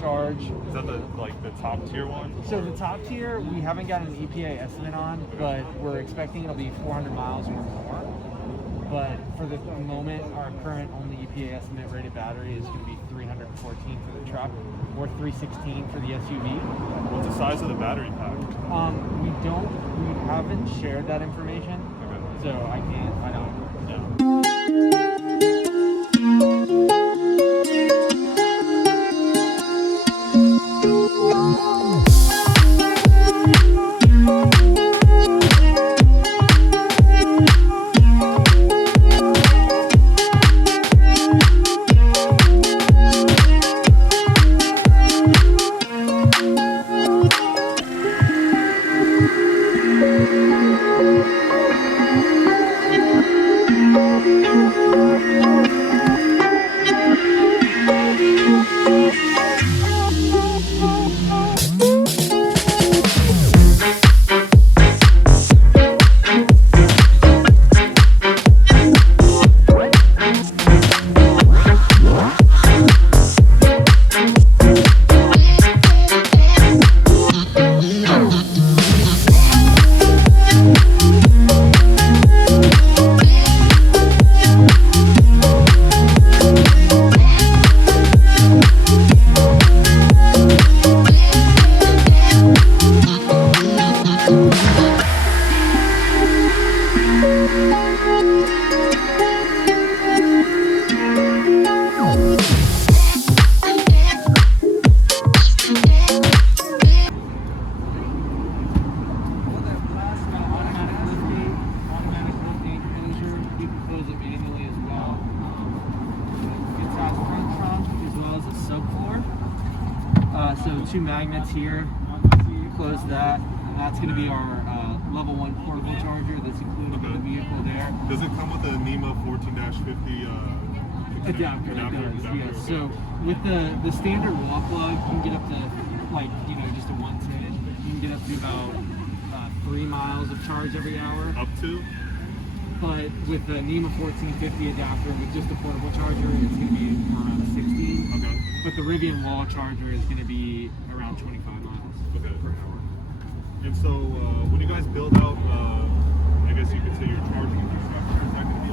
charge. Is that the top tier one? So the top tier, we haven't got an EPA estimate on, but we're expecting it'll be 400 miles or more. But for the moment, our current only EPA estimate rated battery is going to be 314 for the truck or 316 for the SUV. What's the size of the battery pack? We haven't shared that information, so I don't know. So 2 magnets here, close that, and that's going to be our level 1 portable charger that's included in the vehicle there. Does it come with a NEMA 14-50 adapter? Yes. So with the standard wall plug, you can get up to just a 110. You can get up to about 3 miles of charge every hour. Up to? But with the NEMA 1450 adapter with just a portable charger, it's going to be around 16. Okay. But the Rivian wall charger is going to be around 25 miles per hour. And so when you guys build out, I guess you could say your charging infrastructure, is that going to be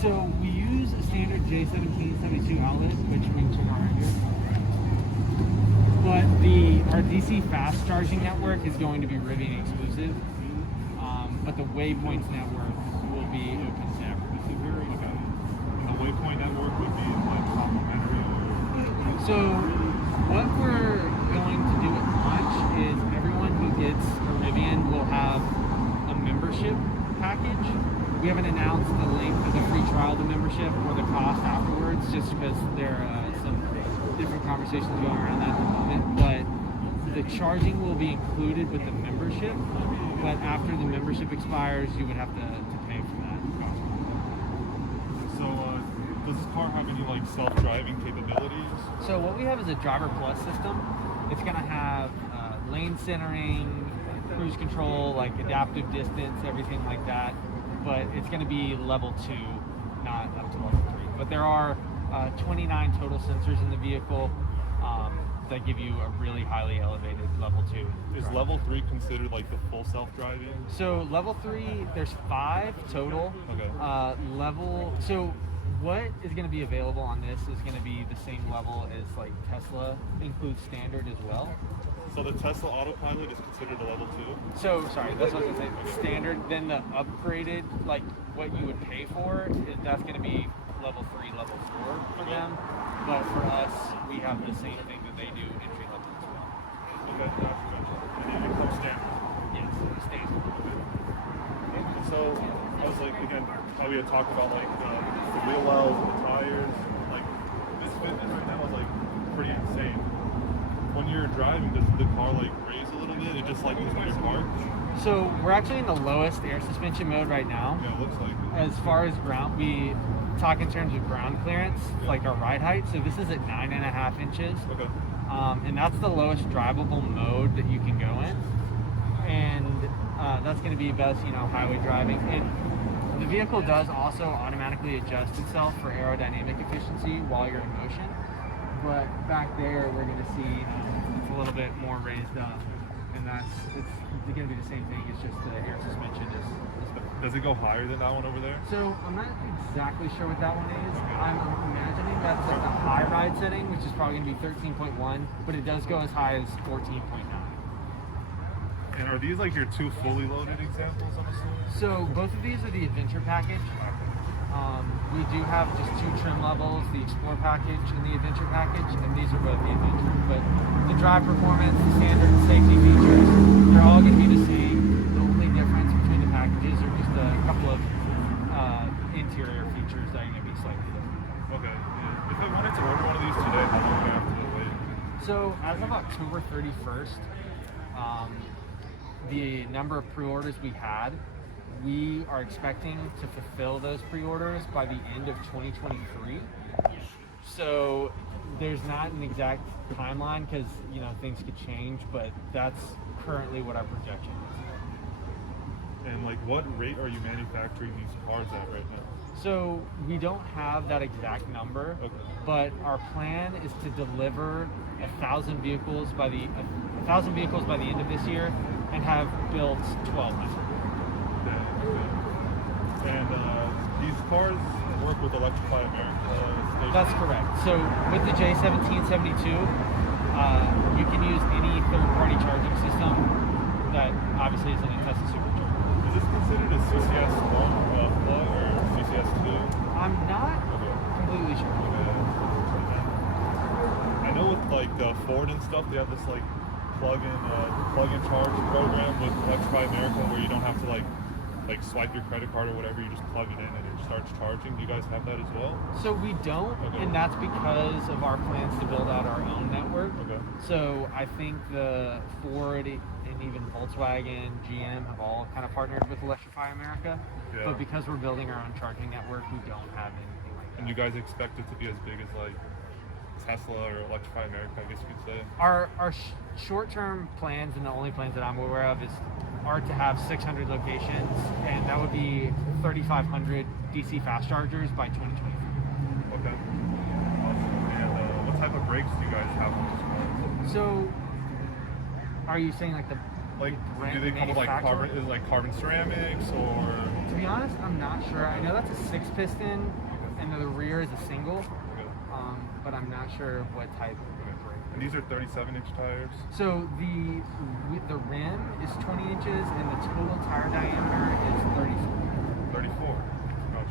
So we use a standard J1772 outlet, which we took our here. But our DC fast charging network is going to be Rivian exclusive. But the Waypoints network will be open to everyone. The Waypoint network would be complementary. So what we're going to do at launch is everyone who gets a Rivian will have a membership package. We haven't announced the length of the free trial of the membership or the cost afterwards, just because there are some different conversations going around that at the moment. But the charging will be included with the membership, but after the membership expires, you would have to pay for that cost. So does this car have any self-driving capabilities? So what we have is a Driver Plus system. It's going to have lane centering, cruise control, adaptive distance, everything like that. But it's going to be level 2, not up to level 3. But there are 29 total sensors in the vehicle that give you a really highly elevated level 2. Is level 3 considered the full self-driving? So level 3, there's 5 total. Okay. So what is going to be available on this is going to be the same level as Tesla, includes standard as well. So the Tesla Autopilot is considered a level 2? So, sorry, that's what I was going to say. Standard, then the upgraded, what you would pay for, that's going to be level 3, level 4 for them. But for us, we have the same thing that they do, entry level as well. Okay, gotcha. And it comes standard? Yes, standard. Okay. So, I was again, how we had talked about the wheel wells and the tires. This fitness right now is pretty insane. When you're driving, does the car raise a little bit? It just is when you're parked? So we're actually in the lowest air suspension mode right now. Yeah, it looks like it. As far as ground, we talk in terms of ground clearance, our ride height. So this is at 9.5 inches. Okay. And that's the lowest drivable mode that you can go in. And that's going to be best, highway driving. the vehicle does also automatically adjust itself for aerodynamic efficiency while you're in motion. But back there, we're going to see it's a little bit more raised up, and it's going to be the same thing. It's just the air suspension is better. Does it go higher than that one over there? So I'm not exactly sure what that one is. I'm imagining that's like the high ride setting, which is probably going to be 13.1, but it does go as high as 14.9. And are these like your two fully loaded examples, I'm assuming? So both of these are the Adventure package. We do have just two trim levels, the Explore package and the Adventure package, and these are both the Adventure. But the drive performance, the standard safety features, they're all going to be the same. The only difference between the packages are just a couple of interior features that are going to be slightly different. Okay. Yeah. If I wanted to order one of these today, how long would I have to wait? So as of October 31st, the number of pre-orders we had, we are expecting to fulfill those pre-orders by the end of 2023. So there's not an exact timeline because things could change, but that's currently what our projection is. And like, what rate are you manufacturing these cars at right now? So we don't have that exact number, but our plan is to deliver 1,000 vehicles by the end of this year and have built 1,200. And these cars work with Electrify America stations? That's correct. So with the J1772, you can use any third-party charging system that obviously isn't a Tesla supercharger. Is this considered a CCS1 plug or CCS2? I'm not completely sure. I know with like Ford and stuff, they have this like plug-in charge program with Electrify America where you don't have to like swipe your credit card or whatever, you just plug it in and it starts charging. Do you guys have that as well? So we don't, and that's because of our plans to build out our own network. So I think the Ford and even Volkswagen, GM have all kind of partnered with Electrify America. But because we're building our own charging network, we don't have anything like that. And you guys expect it to be as big as like Tesla or Electrify America, I guess you could say? Our short-term plans, and the only plans that I'm aware of, are to have 600 locations, and that would be 3,500 DC fast chargers by 2023. Okay. Awesome. And what type of brakes do you guys have on these cars? So, are you saying like the do they come with like carbon ceramics or? To be honest, I'm not sure. I know that's a 6-piston, and the rear is a single. But I'm not sure what type of brake. And these are 37-inch tires? So the rim is 20 inches and the total tire diameter is 34. 34? Gotcha.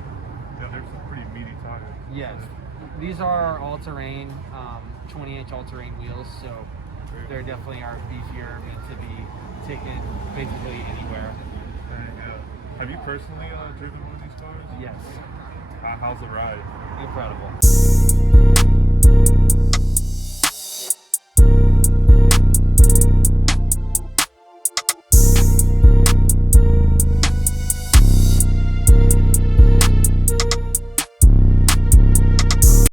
Yeah, they're some pretty meaty tires. Yes. These are all-terrain, 20-inch all-terrain wheels, so they're definitely are beefier, meant to be taken basically anywhere. Have you personally driven one of these cars? Yes. How's the ride? Incredible.